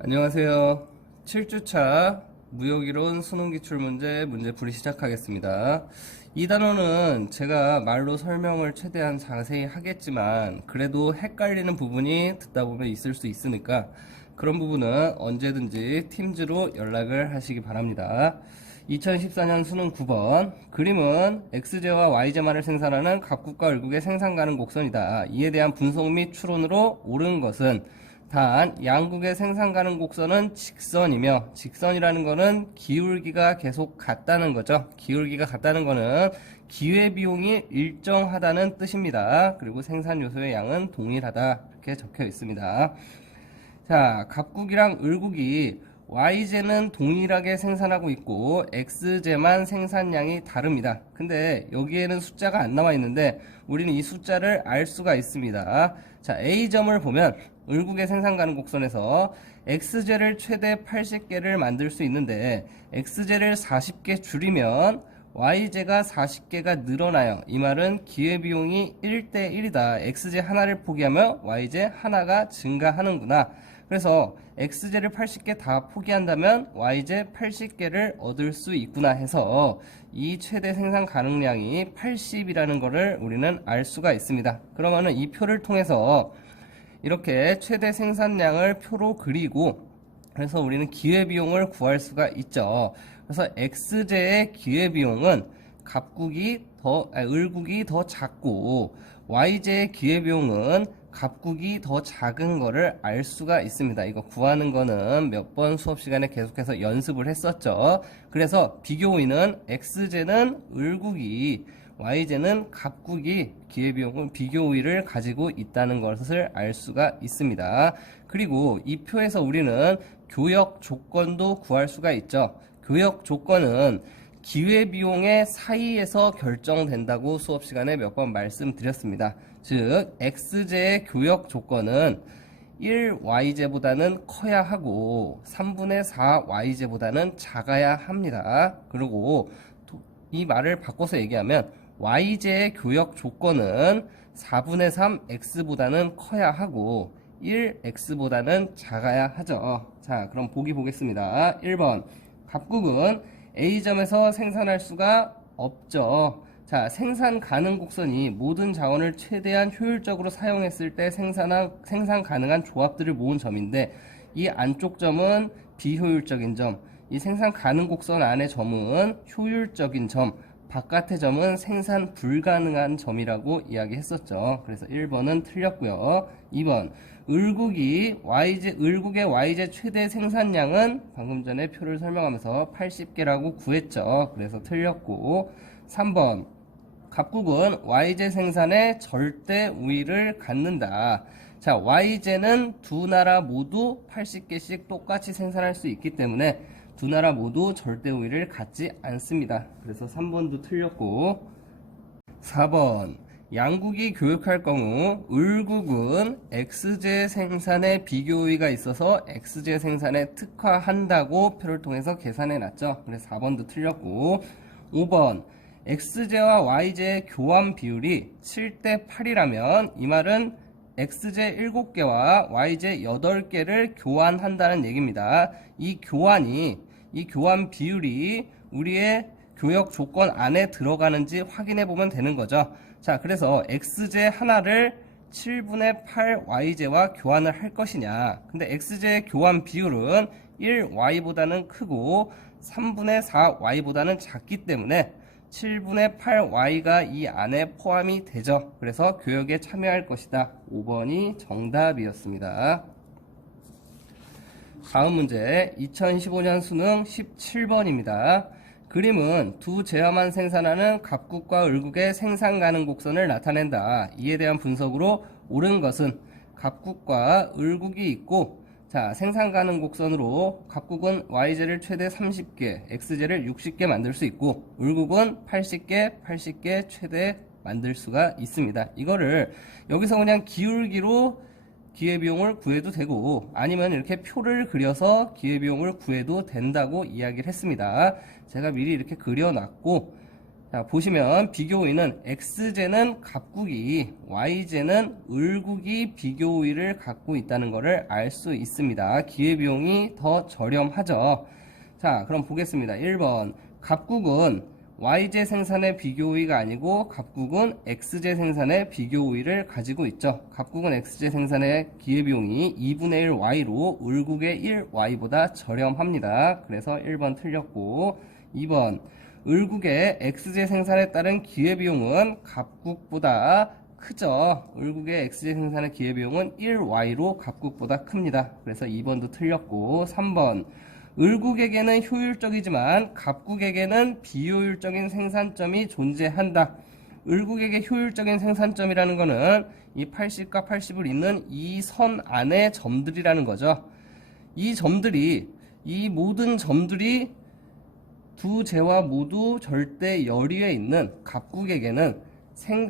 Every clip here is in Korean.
안녕하세요. 7주차 무역이론 수능기출문제 시작하겠습니다. 이 단어는 제가 말로 설명을 최대한 자세히 하겠지만 그래도 헷갈리는 부분이 듣다 보면 있을 수 있으니까 그런 부분은 언제든지 팀즈로 연락을 하시기 바랍니다. 2014년 수능 9번 그림은 XJ와 YJ만을 생산하는 각국과 을국의 생산 가능 곡선이다. 이에 대한 분석 및 추론으로 옳은 것은 단 양국의 생산 가능 곡선은 직선이며, 직선이라는 거는 기울기가 계속 같다는 거죠. 기울기가 같다는 거는 기회비용이 일정하다는 뜻입니다. 그리고 생산 요소의 양은 동일하다 이렇게 적혀 있습니다. 자, 갑국이랑 을국이 YJ는 동일하게 생산하고 있고 XJ만 생산량이 다릅니다. 근데 여기에는 숫자가 안 나와 있는데 우리는 이 숫자를 알 수가 있습니다. 자, A점을 보면 을국의 생산 가능 곡선에서 XJ를 최대 80개를 만들 수 있는데 XJ를 40개 줄이면 YJ가 40개가 늘어나요. 이 말은 기회비용이 1대1이다. XJ 하나를 포기하며 YJ 하나가 증가하는구나. 그래서 XJ를 80개 다 포기한다면 YJ 80개를 얻을 수 있구나 해서 이 최대 생산 가능량이 80이라는 것을 우리는 알 수가 있습니다. 그러면은 이 표를 통해서 이렇게 최대 생산량을 표로 그리고 그래서 우리는 기회비용을 구할 수가 있죠. 그래서 XJ의 기회비용은 을국이 더 작고 YJ의 기회비용은 갑국이 더 작은 거를 알 수가 있습니다. 이거 구하는 거는 몇 번 수업 시간에 계속해서 연습을 했었죠. 그래서 비교우위는 XJ는 을국이 YJ는 갑국이 기회비용은 비교우위를 가지고 있다는 것을 알 수가 있습니다. 그리고 이 표에서 우리는 교역 조건도 구할 수가 있죠. 교역 조건은 기회비용의 사이에서 결정된다고 수업 시간에 몇 번 말씀드렸습니다. 즉 XJ의 교역 조건은 1YJ보다는 커야 하고 3분의 4YJ보다는 작아야 합니다. 그리고 이 말을 바꿔서 얘기하면 YJ의 교역 조건은 4분의 3X보다는 커야 하고 1X보다는 작아야 하죠. 자, 그럼 보기 보겠습니다. 1번 갑국은 A점에서 생산할 수가 없죠. 자, 생산 가능 곡선이 모든 자원을 최대한 효율적으로 사용했을 때 생산 가능한 조합들을 모은 점인데 이 안쪽 점은 비효율적인 점, 이 생산 가능 곡선 안의 점은 효율적인 점, 바깥의 점은 생산 불가능한 점이라고 이야기했었죠. 그래서 1번은 틀렸고요. 2번 을국의 YJ 최대 생산량은 방금 전에 표를 설명하면서 80개라고 구했죠. 그래서 틀렸고 3번 갑국은 YJ 생산에 절대 우위를 갖는다. 자, YJ는 두 나라 모두 80개씩 똑같이 생산할 수 있기 때문에 두 나라 모두 절대 우위를 갖지 않습니다. 그래서 3번도 틀렸고 4번 양국이 교역할 경우 을국은 XJ 생산에 비교 우위가 있어서 XJ 생산에 특화한다고 표를 통해서 계산해 놨죠. 그래서 4번도 틀렸고 5번 XJ와 YJ의 교환 비율이 7대 8이라면 이 말은 XJ 7개와 YJ 8개를 교환한다는 얘기입니다. 이 교환 비율이 우리의 교역 조건 안에 들어가는지 확인해 보면 되는 거죠. 자, 그래서 XJ 하나를 7분의 8 YJ와 교환을 할 것이냐. 근데 XJ의 교환 비율은 1Y보다는 크고 3분의 4 Y보다는 작기 때문에 7분의 8Y가 이 안에 포함이 되죠. 그래서 교역에 참여할 것이다. 5번이 정답이었습니다. 다음 문제 2015년 수능 17번입니다. 그림은 두 제어만 생산하는 갑국과 을국의 생산 가능 곡선을 나타낸다. 이에 대한 분석으로 옳은 것은 갑국과 을국이 있고 자, 생산 가능 곡선으로 갑국은 YJ를 최대 30개, XJ를 60개 만들 수 있고 을국은 80개 최대 만들 수가 있습니다. 이거를 여기서 그냥 기울기로 기회비용을 구해도 되고 아니면 이렇게 표를 그려서 기회비용을 구해도 된다고 이야기를 했습니다. 제가 미리 이렇게 그려놨고 자, 보시면 비교우위는 x제는 갑국이, y제는 을국이 비교우위를 갖고 있다는 것을 알 수 있습니다. 기회비용이 더 저렴하죠. 자, 그럼 보겠습니다. 1번 갑국은 y제 생산의 비교우위가 아니고 갑국은 x제 생산의 비교우위를 가지고 있죠. 갑국은 x제 생산의 기회비용이 2분의 1 y로 을국의 1 y보다 저렴합니다. 그래서 1번 틀렸고, 2번 을국의 x제 생산에 따른 기회비용은 갑국보다 크죠. 을국의 x제 생산의 기회비용은 1y로 갑국보다 큽니다. 그래서 2번도 틀렸고, 3번 을국에게는 효율적이지만 갑국에게는 비효율적인 생산점이 존재한다. 을국에게 효율적인 생산점이라는 것은 이 80과 80을 잇는 이 선 안의 점들이라는 거죠. 이 모든 점들이 두 제와 모두 절대 열위에 있는 갑국에게는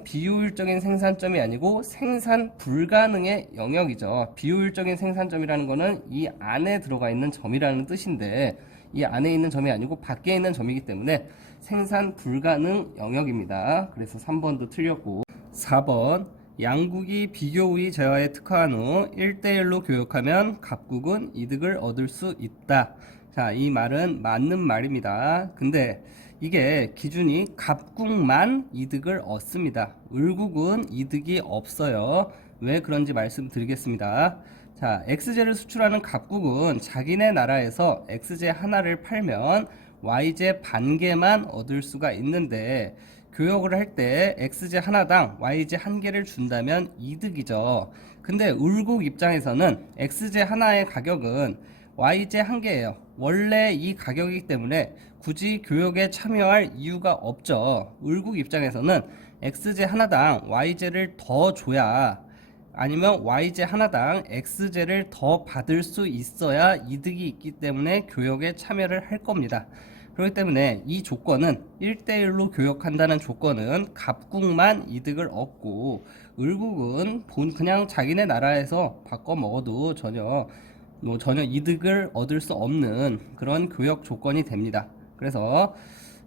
비효율적인 생산점이 아니고 생산 불가능의 영역이죠. 비효율적인 생산점이라는 것은 이 안에 들어가 있는 점이라는 뜻인데, 이 안에 있는 점이 아니고 밖에 있는 점이기 때문에 생산 불가능 영역입니다. 그래서 3번도 틀렸고, 4번 양국이 비교우위 제어에 특화한 후 1대1로 교역하면 갑국은 이득을 얻을 수 있다. 자, 이 말은 맞는 말입니다. 근데 이게 기준이 갑국만 이득을 얻습니다. 을국은 이득이 없어요. 왜 그런지 말씀드리겠습니다. 자, X제를 수출하는 갑국은 자기네 나라에서 X제 하나를 팔면 Y제 반 개만 얻을 수가 있는데, 교역을 할 때 X제 하나당 Y제 한 개를 준다면 이득이죠. 근데 을국 입장에서는 X제 하나의 가격은 Y제 한 개예요. 원래 이 가격이기 때문에 굳이 교역에 참여할 이유가 없죠. 을국 입장에서는 X제 하나당 Y제를 더 줘야, 아니면 Y제 하나당 X제를 더 받을 수 있어야 이득이 있기 때문에 교역에 참여를 할 겁니다. 그렇기 때문에 이 조건은 1대1로 교역한다는 조건은 갑국만 이득을 얻고, 을국은 그냥 자기네 나라에서 바꿔 먹어도 전혀 이득을 얻을 수 없는 그런 교역 조건이 됩니다. 그래서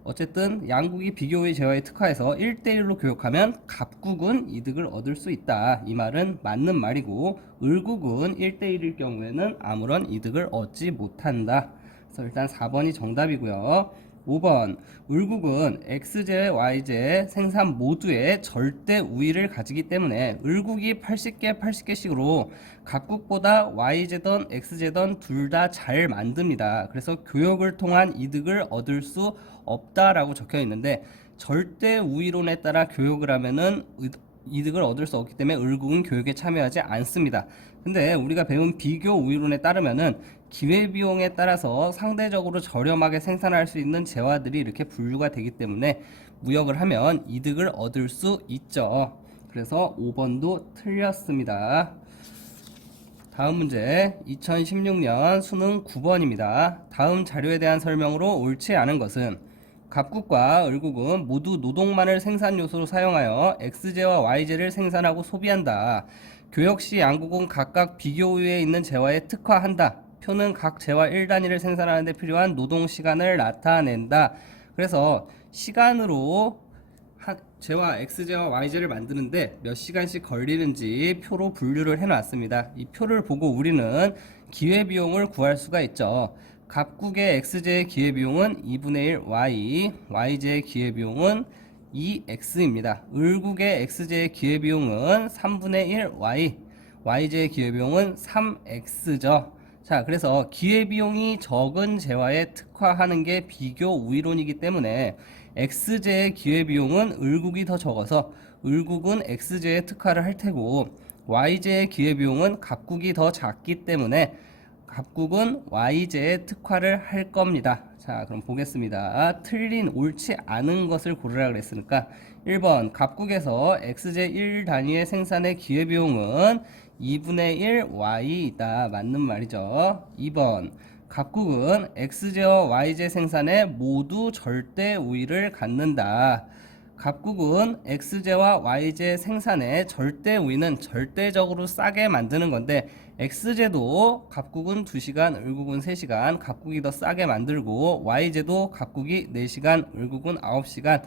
어쨌든 양국이 비교우위 제어에 특화해서 1대1로 교역하면 갑국은 이득을 얻을 수 있다. 이 말은 맞는 말이고, 을국은 1대1일 경우에는 아무런 이득을 얻지 못한다. 그래서 일단 4번이 정답이고요. 5번 을국은 X제, Y제 생산 모두의 절대 우위를 가지기 때문에 을국이 80개, 80개씩으로 각국보다 Y제든 X제든 둘 다 잘 만듭니다. 그래서 교역을 통한 이득을 얻을 수 없다라고 적혀 있는데, 절대 우위론에 따라 교역을 하면은 이득을 얻을 수 없기 때문에 을국은 교역에 참여하지 않습니다. 근데 우리가 배운 비교 우위론에 따르면은 기회비용에 따라서 상대적으로 저렴하게 생산할 수 있는 재화들이 이렇게 분류가 되기 때문에 무역을 하면 이득을 얻을 수 있죠. 그래서 5번도 틀렸습니다. 다음 문제 2016년 수능 9번입니다. 다음 자료에 대한 설명으로 옳지 않은 것은 갑국과 을국은 모두 노동만을 생산 요소로 사용하여 X제와 Y제를 생산하고 소비한다. 교역 시 양국은 각각 비교우위에 있는 재화에 특화한다. 표는 각 재화 1단위를 생산하는 데 필요한 노동 시간을 나타낸다. 그래서 시간으로 재화 X제와 Y제를 만드는데 몇 시간씩 걸리는지 표로 분류를 해놨습니다. 이 표를 보고 우리는 기회비용을 구할 수가 있죠. 갑국의 X제의 기회비용은 2분의 1 Y, Y제의 기회비용은 2X입니다. 을국의 X제의 기회비용은 3분의 1 Y, Y제의 기회비용은 3X죠. 자, 그래서 기회비용이 적은 재화에 특화하는 게 비교 우위론이기 때문에 X제의 기회비용은 을국이 더 적어서 을국은 X제에 특화를 할 테고, Y제의 기회비용은 갑국이 더 작기 때문에 갑국은 Y제에 특화를 할 겁니다. 자, 그럼 보겠습니다. 틀린 옳지 않은 것을 고르라 그랬으니까 1번 갑국에서 X제 1단위의 생산의 기회비용은 2분의 1 Y이다. 맞는 말이죠. 2번 갑국은 X제와 Y제 생산에 모두 절대 우위를 갖는다. 갑국은 X제와 Y제 생산에 절대 우위는 절대적으로 싸게 만드는 건데, X제도 갑국은 2시간, 을국은 3시간, 갑국이 더 싸게 만들고, Y제도 갑국이 4시간, 을국은 9시간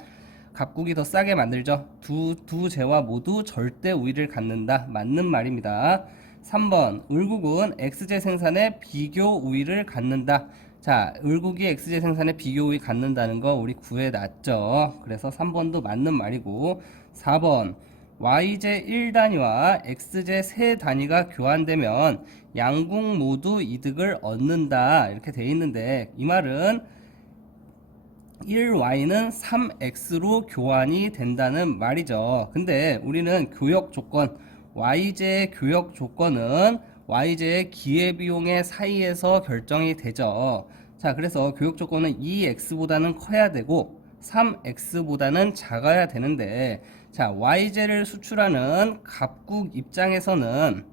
갑국이 더 싸게 만들죠. 두 재와 모두 절대 우위를 갖는다. 맞는 말입니다. 3번 을국은 X제 생산에 비교 우위를 갖는다. 자, 을국이 X제 생산에 비교 우위 갖는다는 거 우리 구해놨죠. 그래서 3번도 맞는 말이고 4번 Y제 1단위와 X제 3단위가 교환되면 양국 모두 이득을 얻는다. 이렇게 돼 있는데 이 말은 1y는 3x로 교환이 된다는 말이죠. 근데 우리는 교역 조건, y제의 교역 조건은 y제의 기회비용의 사이에서 결정이 되죠. 자, 그래서 교역 조건은 2x보다는 커야 되고 3x보다는 작아야 되는데, 자, y제를 수출하는 갑국 입장에서는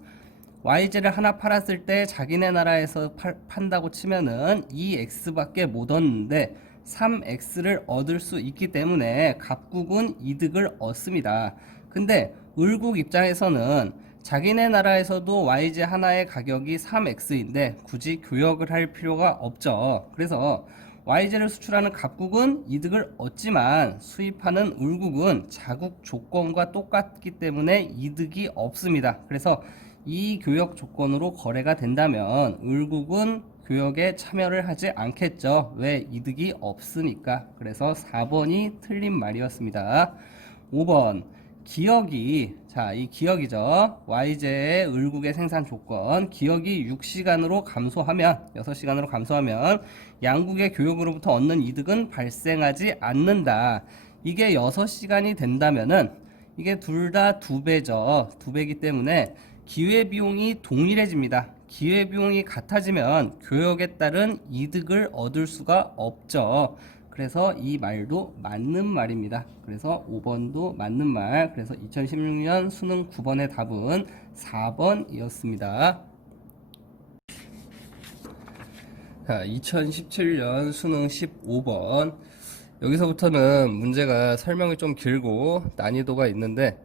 y제를 하나 팔았을 때 자기네 나라에서 판다고 치면은 2x밖에 못 얻는데 3x를 얻을 수 있기 때문에 갑국은 이득을 얻습니다. 근데 을국 입장에서는 자기네 나라에서도 y제 하나의 가격이 3x인데 굳이 교역을 할 필요가 없죠. 그래서 y제를 수출하는 갑국은 이득을 얻지만 수입하는 을국은 자국 조건과 똑같기 때문에 이득이 없습니다. 그래서 이 교역 조건으로 거래가 된다면 을국은 교역에 참여를 하지 않겠죠. 왜? 이득이 없으니까. 그래서 4번이 틀린 말이었습니다. 5번 기역이, 자, 이 기역이죠. y제의 을국의 생산 조건, 기역이 6시간으로 감소하면, 6시간으로 감소하면 양국의 교역으로부터 얻는 이득은 발생하지 않는다. 이게 6시간이 된다면은 이게 둘 다 2배죠. 2배이기 때문에 기회비용이 동일해집니다. 기회비용이 같아지면 교역에 따른 이득을 얻을 수가 없죠. 그래서 이 말도 맞는 말입니다. 그래서 5번도 맞는 말. 그래서 2016년 수능 9번의 답은 4번이었습니다. 자, 2017년 수능 15번. 여기서부터는 문제가 설명이 좀 길고 난이도가 있는데,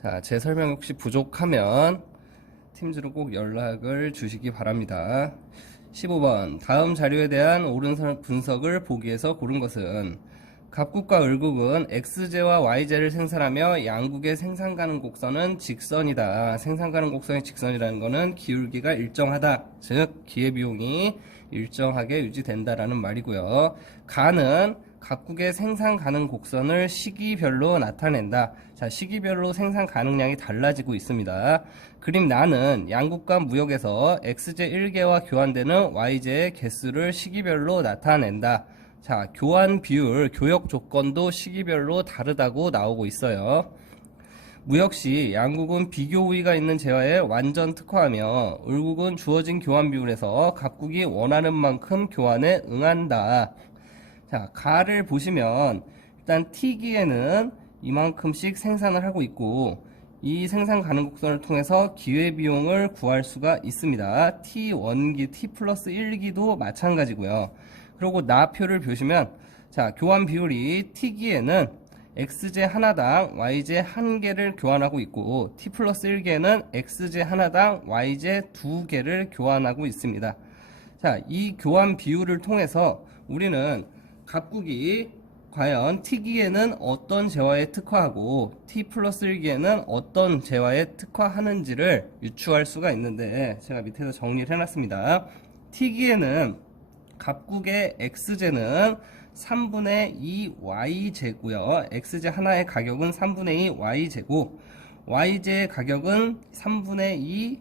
자, 제 설명이 혹시 부족하면 팀즈로 꼭 연락을 주시기 바랍니다. 15번 다음 자료에 대한 옳은 분석을 보기에서 고른 것은 갑국과 을국은 X제와 Y제를 생산하며 양국의 생산 가능 곡선은 직선이다. 생산 가능 곡선이 직선이라는 것은 기울기가 일정하다. 즉 기회비용이 일정하게 유지된다라는 말이고요. 가는 각국의 생산 가능 곡선을 시기별로 나타낸다. 자, 시기별로 생산 가능량이 달라지고 있습니다. 그림 나는 양국 간 무역에서 X제 1개와 교환되는 Y제의 개수를 시기별로 나타낸다. 자, 교환 비율, 교역 조건도 시기별로 다르다고 나오고 있어요. 무역 시 양국은 비교 우위가 있는 재화에 완전 특화하며 을국은 주어진 교환 비율에서 각국이 원하는 만큼 교환에 응한다. 자, 가를 보시면 일단 T기에는 이만큼씩 생산을 하고 있고 이 생산 가능 곡선을 통해서 기회비용을 구할 수가 있습니다. T1기, T 플러스 1기도 마찬가지고요. 그리고 나표를 보시면 자, 교환 비율이 T기에는 X제 하나당 Y제 1개를 교환하고 있고 T 플러스 1개는 X제 하나당 Y제 2개를 교환하고 있습니다. 자, 이 교환 비율을 통해서 우리는 각국이 과연 T기에는 어떤 재화에 특화하고 T 플러스 1기에는 어떤 재화에 특화하는지를 유추할 수가 있는데 제가 밑에서 정리를 해놨습니다. T기에는 각국의 X제는 3분의 2 Y제고요. X제 하나의 가격은 3분의 2 Y제고 Y제의 가격은 3분의 2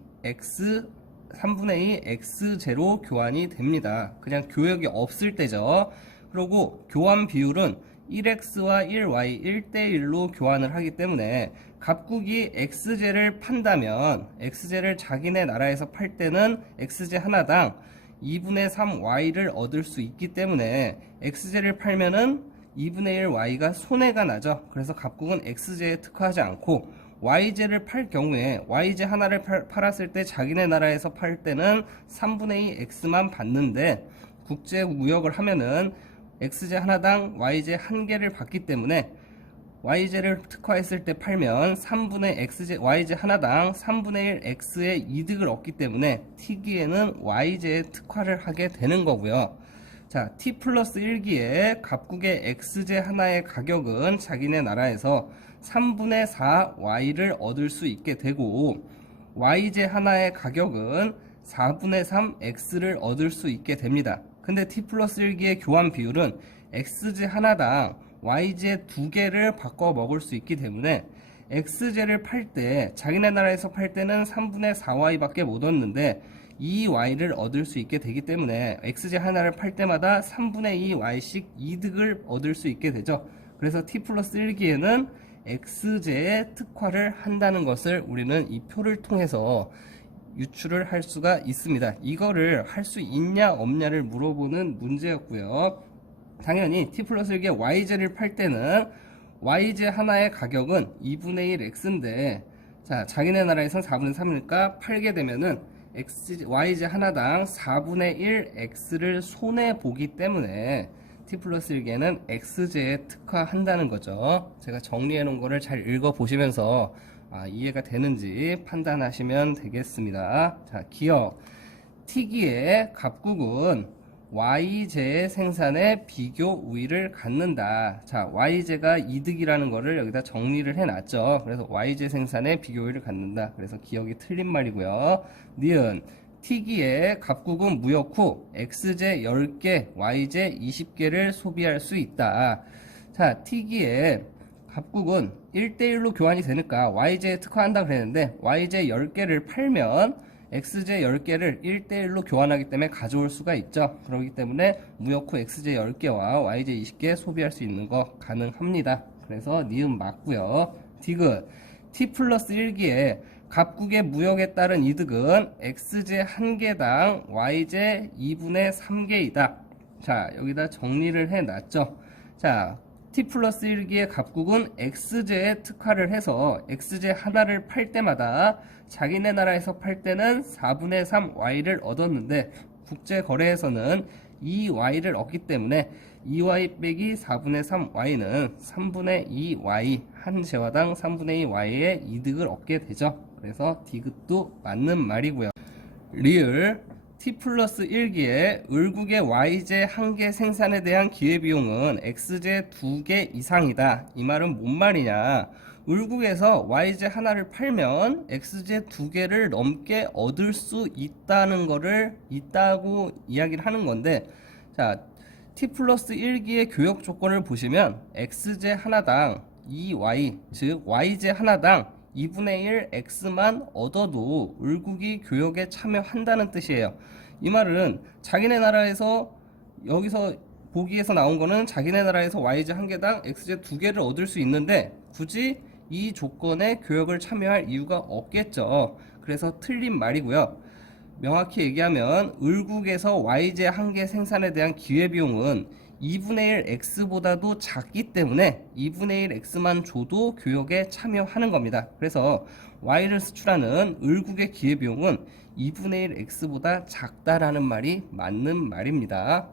X제로 교환이 됩니다. 그냥 교역이 없을 때죠. 그리고 교환 비율은 1x와 1y 1대1로 교환을 하기 때문에 각국이 X제를 판다면 X제를 자기네 나라에서 팔 때는 X제 하나당 2분의 3y를 얻을 수 있기 때문에 X제를 팔면은 2분의 1y가 손해가 나죠. 그래서 각국은 X제에 특화하지 않고 Y제를 팔 경우에 Y제 하나를 팔았을 때 자기네 나라에서 팔 때는 3분의 2 X만 받는데 국제 무역을 하면은 X제 하나당 Y제 1개를 받기 때문에 Y제를 특화했을 때 팔면 3분의 Y제 하나당 3분의 1 X의 이득을 얻기 때문에 T기에는 Y제에 특화를 하게 되는 거고요. 자, t 플러스 1기에 갑국의 x제 하나의 가격은 자기네 나라에서 3분의 4y를 얻을 수 있게 되고 y제 하나의 가격은 4분의 3x를 얻을 수 있게 됩니다. 근데 t 플러스 1기의 교환 비율은 x제 하나당 y제 두 개를 바꿔 먹을 수 있기 때문에 x제를 팔 때 자기네 나라에서 팔 때는 3분의 4y 밖에 못 얻는데 2y를 얻을 수 있게 되기 때문에 x제 하나를 팔 때마다 3분의 2y씩 이득을 얻을 수 있게 되죠. 그래서 t 플러스 1기에는 x제에 특화를 한다는 것을 우리는 이 표를 통해서 유출을 할 수가 있습니다. 이거를 할 수 있냐 없냐를 물어보는 문제였고요. 당연히 t 플러스 1기에 y제를 팔 때는 y제 하나의 가격은 2분의 1 x인데 자, 자기네 나라에선 4분의 3이니까 팔게 되면은 y제 하나당 4분의 1 x를 손해보기 때문에 t 플러스 1기에는 x제에 특화한다는 거죠. 제가 정리해 놓은 거를 잘 읽어 보시면서 이해가 되는지 판단하시면 되겠습니다. 자, 기억 t기의 갑국은 y제의 생산에 비교 우위를 갖는다. 자, y제가 이득이라는 거를 여기다 정리를 해놨죠. 그래서 y제 생산에 비교 우위를 갖는다. 그래서 기억이 틀린 말이고요. 니은 t기의 갑국은 무역 후 x제 10개, y제 20개를 소비할 수 있다. 자, t기의 갑국은 1대1로 교환이 되니까 y제에 특화한다 그랬는데 y제 10개를 팔면 x제 10개를 1대1로 교환하기 때문에 가져올 수가 있죠. 그렇기 때문에 무역 후 x제 10개와 y제 20개 소비할 수 있는 거 가능합니다. 그래서 니은 맞고요. 디귿 t 플러스 1기에 갑국의 무역에 따른 이득은 x제 1개당 y제 2분의 3개이다. 자, 여기다 정리를 해놨죠. 자, t 플러스 1기의 갑국은 x제에 특화를 해서 x제 하나를 팔 때마다 자기네 나라에서 팔 때는 4분의 3y를 얻었는데 국제거래에서는 2y를 얻기 때문에 2y 빼기 4분의 3y는 3분의 2y 한 제화당 3분의 2y의 이득을 얻게 되죠. 그래서 디귿도 맞는 말이고요. 리을 t 플러스 1기에 을국의 y제 1개 생산에 대한 기회비용은 x제 2개 이상이다. 이 말은 뭔 말이냐? 을국에서 y제 하나를 팔면 x제 2개를 넘게 얻을 수 있다고 이야기를 하는 건데, 자, t 플러스 1기의 교역 조건을 보시면 x제 하나당 2y, 즉 y제 하나당 2분의 1 x만 얻어도 을국이 교역에 참여한다는 뜻이에요. 이 말은 자기네 나라에서 여기서 보기에서 나온 거는 자기네 나라에서 y제 1개당 x제 2개를 얻을 수 있는데 굳이 이 조건에 교역을 참여할 이유가 없겠죠. 그래서 틀린 말이고요. 명확히 얘기하면 을국에서 y제 1개 생산에 대한 기회비용은 2분의 1 x보다도 작기 때문에 2분의 1 x만 줘도 교역에 참여하는 겁니다. 그래서 y를 수출하는 을국의 기회비용은 2분의 1 x보다 작다라는 말이 맞는 말입니다.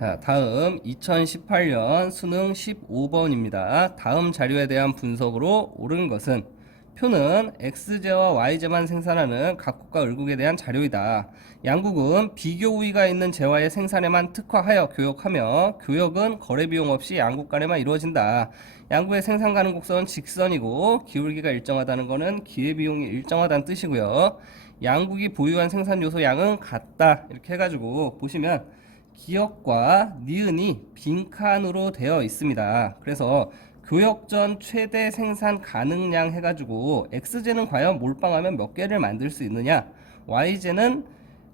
자, 다음 2018년 수능 15번입니다. 다음 자료에 대한 분석으로 옳은 것은 표는 x제와 y제만 생산하는 각국과 을국에 대한 자료이다. 양국은 비교 우위가 있는 제와의 생산에만 특화하여 교역하며 교역은 거래비용 없이 양국 간에만 이루어진다. 양국의 생산 가능 곡선은 직선이고 기울기가 일정하다는 것은 기회비용이 일정하다는 뜻이고요. 양국이 보유한 생산 요소 양은 같다. 이렇게 해가지고 보시면 기역과 니은이 빈칸으로 되어 있습니다. 그래서 교역 전 최대 생산 가능량 해가지고 x제는 과연 몰빵하면 몇 개를 만들 수 있느냐, y제는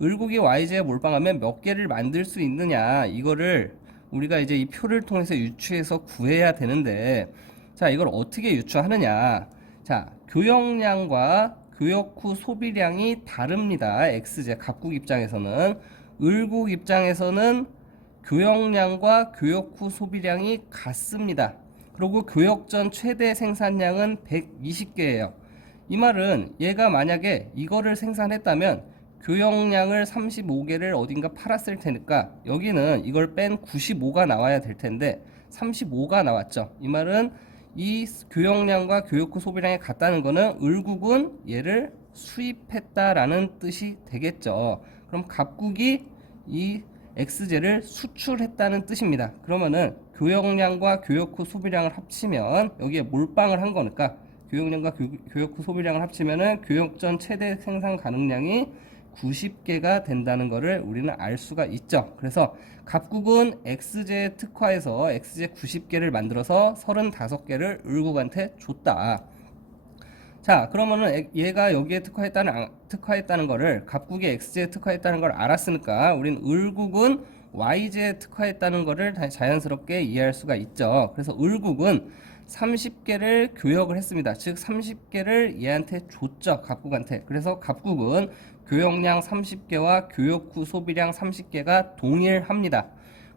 을국이 y제에 몰빵하면 몇 개를 만들 수 있느냐, 이거를 우리가 이제 이 표를 통해서 유추해서 구해야 되는데, 자, 이걸 어떻게 유추하느냐. 자, 교역량과 교역 후 소비량이 다릅니다. x제 갑국 입장에서는. 을국 입장에서는 교역량과 교역 후 소비량이 같습니다. 그리고 교역 전 최대 생산량은 120개예요. 이 말은 얘가 만약에 이거를 생산했다면 교역량을 35개를 어딘가 팔았을 테니까 여기는 이걸 뺀 95가 나와야 될 텐데 35가 나왔죠. 이 말은 이 교역량과 교역 후 소비량이 같다는 거는 을국은 얘를 수입했다라는 뜻이 되겠죠. 그럼 갑국이 이 X제를 수출했다는 뜻입니다. 그러면은 교역량과 교역 후 소비량을 합치면 여기에 몰빵을 한 거니까 교역량과 교역 후 소비량을 합치면은 교역 전 최대 생산 가능량이 90개가 된다는 것을 우리는 알 수가 있죠. 그래서 갑국은 X제 특화해서 X제 90개를 만들어서 35개를 을국한테 줬다. 자, 그러면은 얘가 여기에 특화했다는 거를 갑국이 X제에 특화했다는 걸 알았으니까 우린 을국은 Y제에 특화했다는 거를 자연스럽게 이해할 수가 있죠. 그래서 을국은 30개를 교역을 했습니다. 즉 30개를 얘한테 줬죠. 갑국한테. 그래서 갑국은 교역량 30개와 교역 후 소비량 30개가 동일합니다.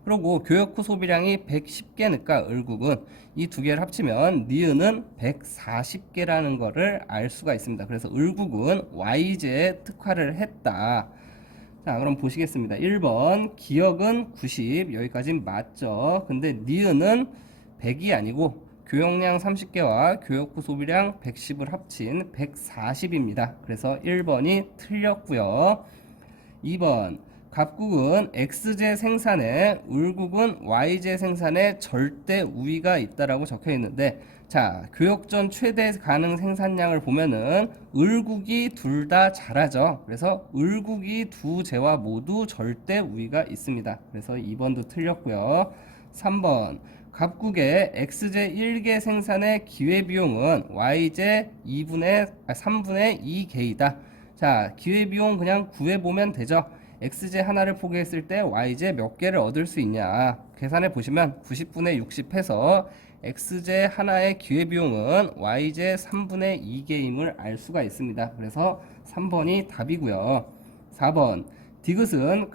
그리고 교역 후 소비량이 110개니까 을국은 이 두 개를 합치면 니은은 140개라는 거를 알 수가 있습니다. 그래서 을국은 Y제에 특화를 했다. 자, 그럼 보시겠습니다. 1번 기역은 90 여기까지는 맞죠. 근데 니은은 100이 아니고 교역량 30개와 교역 후 소비량 110을 합친 140입니다. 그래서 1번이 틀렸고요. 2번 갑국은 X제 생산에 을국은 Y제 생산에 절대 우위가 있다라고 적혀 있는데, 자, 교역전 최대 가능 생산량을 보면은 을국이 둘 다 잘하죠. 그래서 을국이 두 제와 모두 절대 우위가 있습니다. 그래서 2번도 틀렸고요. 3번 갑국의 X제 1개 생산의 기회비용은 Y제 3분의 2개이다. 자, 기회비용 그냥 구해보면 되죠. X제 하나를 포기했을 때 Y제 몇 개를 얻을 수 있냐. 계산해 보시면 90분의 60 해서 X제 하나의 기회비용은 Y제 3분의 2개임을 알 수가 있습니다. 그래서 3번이 답이고요. 4번 디귿은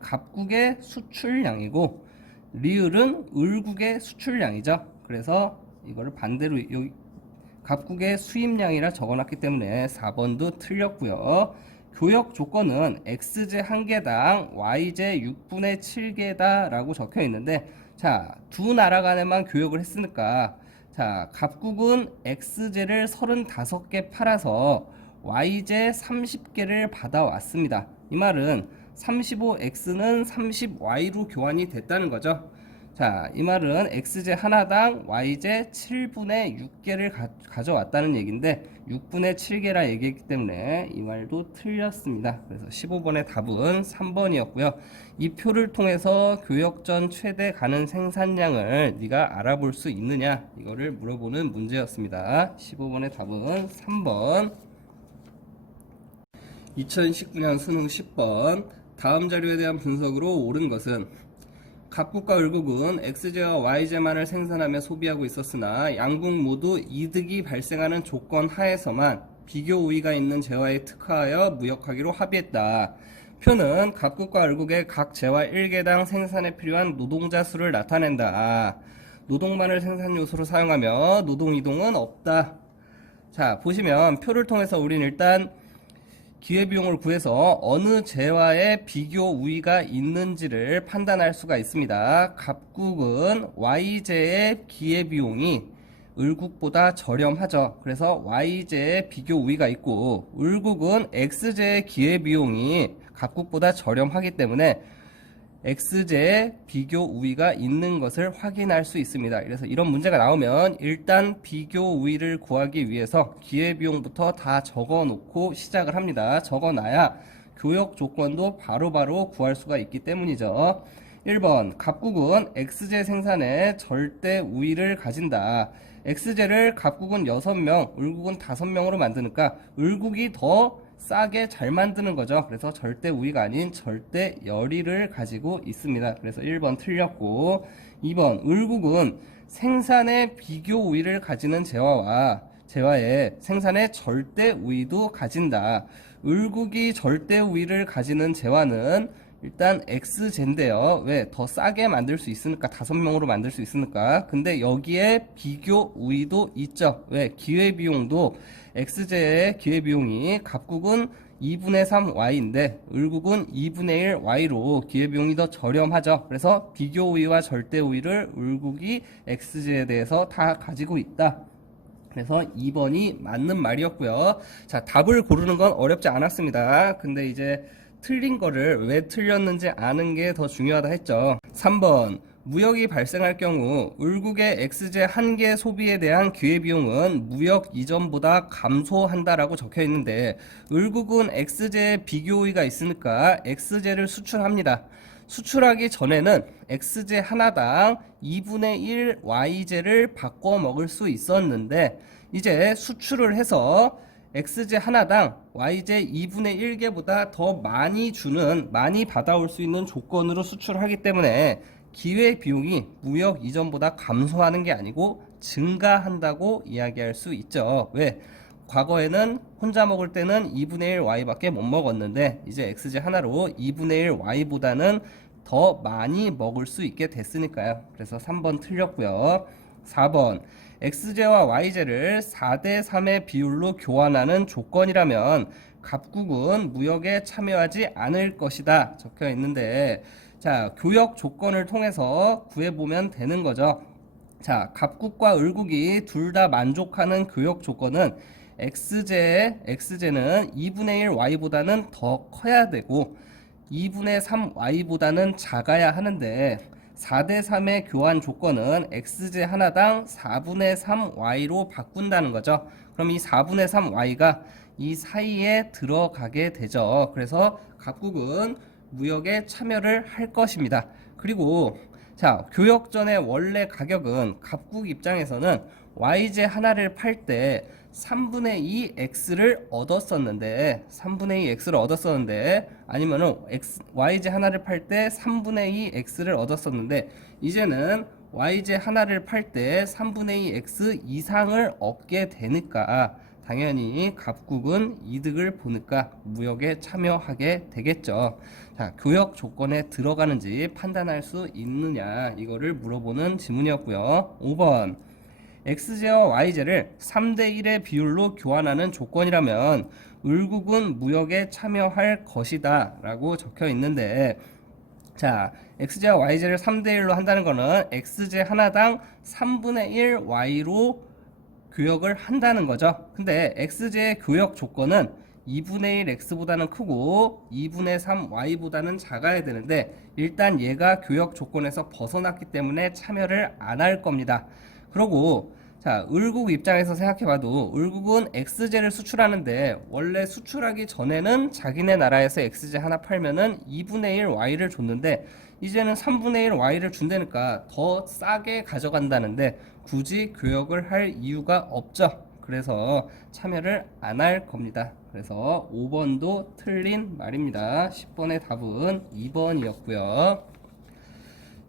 갑국의 수출량이고 리을은 을국의 수출량이죠. 그래서 이거를 반대로 여기 갑국의 수입량이라 적어놨기 때문에 4번도 틀렸고요. 교역 조건은 X제 1개당 Y제 6분의 7개다 라고 적혀 있는데, 자, 두 나라 간에만 교역을 했으니까, 자, 갑국은 X제를 35개 팔아서 Y제 30개를 받아왔습니다. 이 말은 35X는 30Y로 교환이 됐다는 거죠. 자, 이 말은 X제 하나당 Y제 7분의 6개를 가져왔다는 얘기인데 6분의 7개라 얘기했기 때문에 이 말도 틀렸습니다. 그래서 15번의 답은 3번이었고요. 이 표를 통해서 교역전 최대 가능 생산량을 네가 알아볼 수 있느냐, 이거를 물어보는 문제였습니다. 15번의 답은 3번. 2019년 수능 10번 다음 자료에 대한 분석으로 옳은 것은 갑국과 을국은 X제와 Y제만을 생산하며 소비하고 있었으나 양국 모두 이득이 발생하는 조건 하에서만 비교 우위가 있는 제와에 특화하여 무역하기로 합의했다. 표는 갑국과 을국의 각 제와 1개당 생산에 필요한 노동자 수를 나타낸다. 노동만을 생산 요소로 사용하며 노동 이동은 없다. 자, 보시면 표를 통해서 우리는 일단 기회비용을 구해서 어느 제와의 비교 우위가 있는지를 판단할 수가 있습니다. 갑국은 Y제의 기회비용이 을국보다 저렴하죠. 그래서 Y제의 비교 우위가 있고, 을국은 X제의 기회비용이 갑국보다 저렴하기 때문에 X제의 비교 우위가 있는 것을 확인할 수 있습니다. 그래서 이런 문제가 나오면 일단 비교 우위를 구하기 위해서 기회비용부터 다 적어놓고 시작을 합니다. 적어놔야 교역 조건도 바로바로 구할 수가 있기 때문이죠. 1번 갑국은 X제 생산에 절대 우위를 가진다. X제를 갑국은 6명, 을국은 5명으로 만드니까 을국이 더 싸게 잘 만드는 거죠. 그래서 절대 우위가 아닌 절대 열의를 가지고 있습니다. 그래서 1번 틀렸고, 2번 을국은 생산의 비교 우위를 가지는 제와의 생산의 절대 우위도 가진다. 을국이 절대 우위를 가지는 제와는 일단 X제인데요. 왜? 더 싸게 만들 수 있으니까, 5명으로 만들 수 있으니까. 근데 여기에 비교 우위도 있죠. 왜? 기회비용도 X제의 기회비용이 갑국은 2분의 3 Y인데 을국은 2분의 1 Y로 기회비용이 더 저렴하죠. 그래서 비교 우위와 절대 우위를 을국이 X제에 대해서 다 가지고 있다. 그래서 2번이 맞는 말이었고요. 자, 답을 고르는 건 어렵지 않았습니다. 근데 이제 틀린 거를 왜 틀렸는지 아는 게 더 중요하다 했죠. 3번 무역이 발생할 경우 을국의 X제 한 개 소비에 대한 기회비용은 무역 이전보다 감소한다라고 적혀 있는데 을국은 X제에 비교의가 있으니까 X제를 수출합니다. 수출하기 전에는 X제 하나당 2분의 1 Y제를 바꿔 먹을 수 있었는데 이제 수출을 해서 X제 하나당 Y제 2분의 1개보다 더 많이 받아올 수 있는 조건으로 수출하기 때문에 기회비용이 무역 이전보다 감소하는 게 아니고 증가한다고 이야기할 수 있죠. 왜? 과거에는 혼자 먹을 때는 2분의 1 Y밖에 못 먹었는데 이제 X제 하나로 2분의 1 Y보다는 더 많이 먹을 수 있게 됐으니까요. 그래서 3번 틀렸고요. 4번 X제와 Y제를 4대 3의 비율로 교환하는 조건이라면 갑국은 무역에 참여하지 않을 것이다 적혀 있는데 자, 교역 조건을 통해서 구해보면 되는 거죠. 자, 갑국과 을국이 둘 다 만족하는 교역 조건은 X제는 2분의 1 Y보다는 더 커야 되고 2분의 3 Y보다는 작아야 하는데 4대 3의 교환 조건은 X제 하나당 4분의 3 Y로 바꾼다는 거죠. 그럼 이 4분의 3 Y가 이 사이에 들어가게 되죠. 그래서 갑국은 무역에 참여를 할 것입니다. 그리고 자, 교역전의 원래 가격은 갑국 입장에서는 Y제 하나를 팔 때 3분의 2 X를 얻었었는데 아니면은 Y제 하나를 팔 때 3분의 2 X를 얻었었는데 이제는 Y제 하나를 팔 때 3분의 2 X 이상을 얻게 되니까 당연히 갑국은 이득을 보니까 무역에 참여하게 되겠죠. 자, 교역 조건에 들어가는지 판단할 수 있느냐 이거를 물어보는 지문이었고요. 5번 X제와 Y제를 3대 1의 비율로 교환하는 조건이라면 을국은 무역에 참여할 것이다 라고 적혀 있는데 자, X제와 Y제를 3대 1로 한다는 거는 X제 하나당 3분의 1 Y로 교역을 한다는 거죠. 근데 X제의 교역 조건은 2분의 1 X보다는 크고 2분의 3 Y보다는 작아야 되는데 일단 얘가 교역 조건에서 벗어났기 때문에 참여를 안 할 겁니다. 그리고 자, 을국 입장에서 생각해봐도 을국은 X제를 수출하는데 원래 수출하기 전에는 자기네 나라에서 X제 하나 팔면은 2분의 1 Y를 줬는데 이제는 3분의 1 Y를 준다니까 더 싸게 가져간다는데 굳이 교역을 할 이유가 없죠. 그래서 참여를 안 할 겁니다. 그래서 5번도 틀린 말입니다. 10번의 답은 2번이었고요.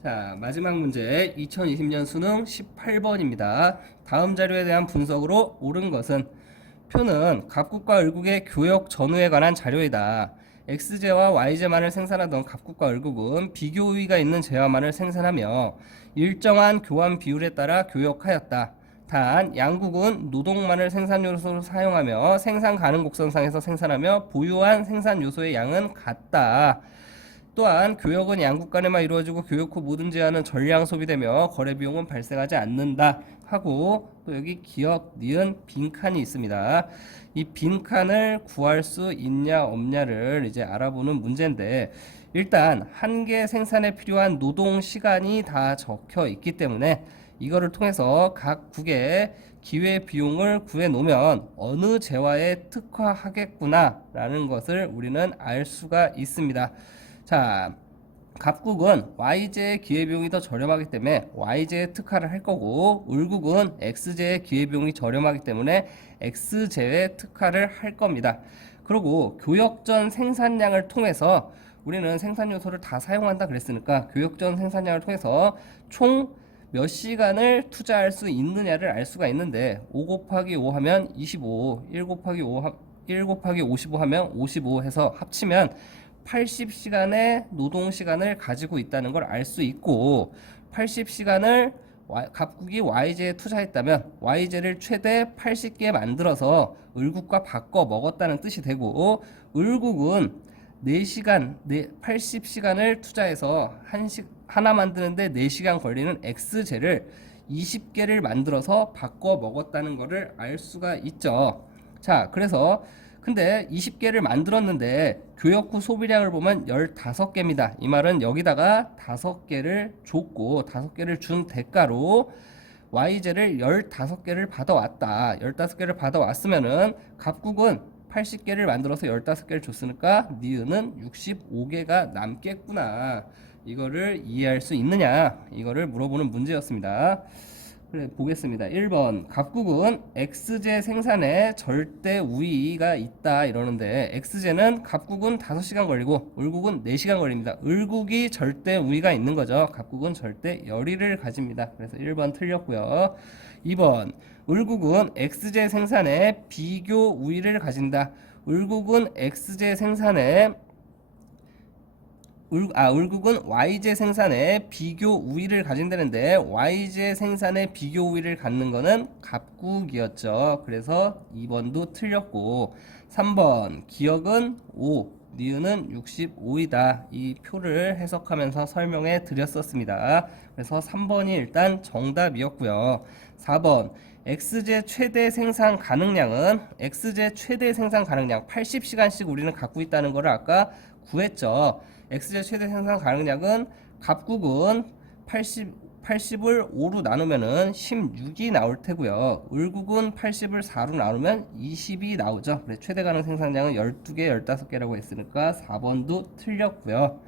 자, 마지막 문제 2020년 수능 18번입니다. 다음 자료에 대한 분석으로 옳은 것은 표는 갑국과 을국의 교역 전후에 관한 자료이다. X제와 Y제만을 생산하던 갑국과 을국은 비교우위가 있는 제화만을 생산하며 일정한 교환 비율에 따라 교역하였다. 단 양국은 노동만을 생산 요소로 사용하며 생산 가능 곡선상에서 생산하며 보유한 생산 요소의 양은 같다. 또한 교역은 양국 간에만 이루어지고 교역 후 모든 제한은 전량 소비되며 거래 비용은 발생하지 않는다 하고 또 여기 기역, 니은, 빈칸이 있습니다. 이 빈칸을 구할 수 있냐 없냐를 이제 알아보는 문제인데 일단 한 개 생산에 필요한 노동 시간이 다 적혀 있기 때문에 이거를 통해서 각 국의 기회 비용을 구해 놓으면 어느 재화에 특화하겠구나 라는 것을 우리는 알 수가 있습니다. 자, 갑국은 Y제의 기회비용이 더 저렴하기 때문에 Y제에 특화를 할 거고 을국은 X제의 기회비용이 저렴하기 때문에 X제에 특화를 할 겁니다. 그리고 교역전 생산량을 통해서 우리는 생산 요소를 다 사용한다 그랬으니까 교역전 생산량을 통해서 총 몇 시간을 투자할 수 있느냐를 알 수가 있는데 5 곱하기 5 하면 25, 1 곱하기 55 하면 55 해서 합치면 80시간의 노동 시간을 가지고 있다는 걸 알 수 있고 80시간을 갑국이 Y제에 투자했다면 Y제를 최대 80개 만들어서 을국과 바꿔 먹었다는 뜻이 되고 을국은 80시간을 투자해서 하나 만드는데 4시간 걸리는 X제를 20개를 만들어서 바꿔 먹었다는 것을 알 수가 있죠. 자, 그래서 근데 20개를 만들었는데 교역 후 소비량을 보면 15개입니다. 이 말은 여기다가 5개를 줬고 5개를 준 대가로 YJ를 15개를 받아왔다. 15개를 받아왔으면은 갑국은 80개를 만들어서 15개를 줬으니까 니은은 65개가 남겠구나. 이거를 이해할 수 있느냐? 이거를 물어보는 문제였습니다. 그래, 보겠습니다. 1번 갑국은 X제 생산에 절대 우위가 있다 이러는데 X제는 갑국은 5시간 걸리고 을국은 4시간 걸립니다. 을국이 절대 우위가 있는 거죠. 갑국은 절대 열의를 가집니다. 그래서 1번 틀렸고요. 2번 을국은 X제 생산에 비교 우위를 가진다. 을국은 X제 생산에 을국은 Y제 생산에 비교 우위를 가진다는데 Y제 생산에 비교 우위를 갖는 거는 갑국이었죠. 그래서 2번도 틀렸고 3번 기역은 5, 니은은 65이다. 이 표를 해석하면서 설명해 드렸었습니다. 그래서 3번이 일단 정답이었고요. 4번 X제 최대 생산 가능량은 X제 최대 생산 가능량 80시간씩 우리는 갖고 있다는 거를 아까 구했죠. X제 최대 생산 가능량은 갑국은 80을 5로 나누면은 16이 나올 테고요. 을국은 80을 4로 나누면 20이 나오죠. 그래서 최대 가능 생산량은 12개, 15개라고 했으니까 4번도 틀렸고요.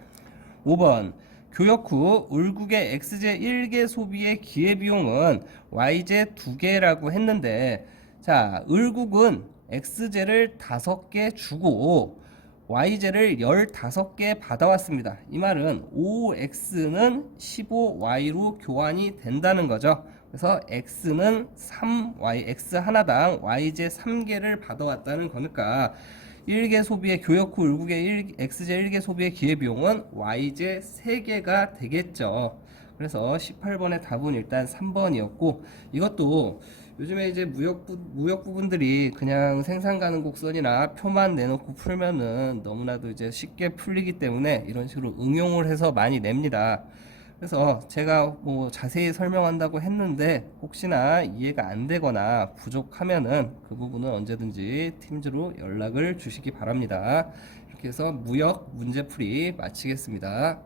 5번 교역 후 을국의 X제 1개 소비의 기회비용은 Y제 2개라고 했는데 자, 을국은 X제를 5개 주고 Y제를 15개 받아왔습니다. 이 말은 5X는 15Y로 교환이 된다는 거죠. 그래서 X는 3Y, X 하나당 Y제 3개를 받아왔다는 거니까 1개 소비의 교역 후 을국의 X제 1개 소비의 기회비용은 Y제 3개가 되겠죠. 그래서 18번의 답은 일단 3번이었고 이것도 요즘에 이제 무역 부분들이 그냥 생산 가능 곡선이나 표만 내놓고 풀면은 너무나도 이제 쉽게 풀리기 때문에 이런 식으로 응용을 해서 많이 냅니다. 그래서 제가 뭐 자세히 설명한다고 했는데 혹시나 이해가 안 되거나 부족하면은 그 부분은 언제든지 팀즈로 연락을 주시기 바랍니다. 이렇게 해서 무역 문제풀이 마치겠습니다.